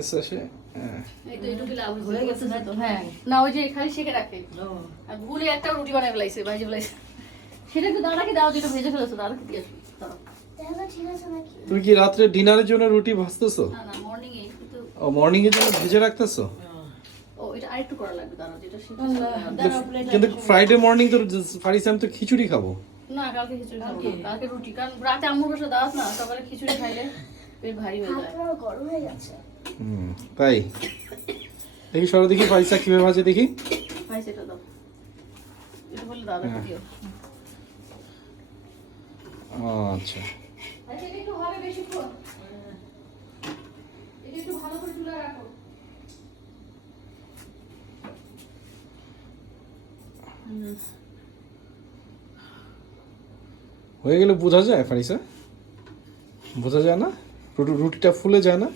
আসে এই তো একটু লাভ হয়ে গেছে না তো? হ্যাঁ না, ওই যে খালি শেখে রাখে। আর ভুলে একটা রুটি বানায় ফেলাইছে, ভাজি ফেলাইছে। সেটা একটু দাদাকে দাও, যেটা ভেজে ফেলেছো দাদাকে দিয়ে আসবি। তুমি কি রাত্রে ডিনারের জন্য রুটি ভাজতেছো? না না, মর্নিং এ কিন্তু। ও, মর্নিং এর জন্য ভেজে রাখতেছো? ও এটা আরেকটু করা লাগবে দাদা, যেটা সেটা। কিন্তু ফ্রাইডে মর্নিং তো ফারিস আমি তো খিচুড়ি খাবো। না কালকে খিচুড়ি খাবো না, কালকে রুটি, কারণ রাতে আম্মুর বাসা দাওয়াত না, সকালে খিচুড়ি খাইলে পেট ভারী হয়ে যায়। গরম হয়ে যাচ্ছে। তাই দেখি সরো, দেখি ফারিসা কিভাবে ভাজে দেখি। ভাই সেটা দাও, এটা বলে দাদাকে দিও। আচ্ছা, আচ্ছা এটা একটু হবে বেশিক্ষণ, এটা একটু ভালো করে তুলে রাখো। হয়ে গেলে বোঝা যায় ফারিসা? বোঝা যায় না? রুটিটা ফুলে যায় না?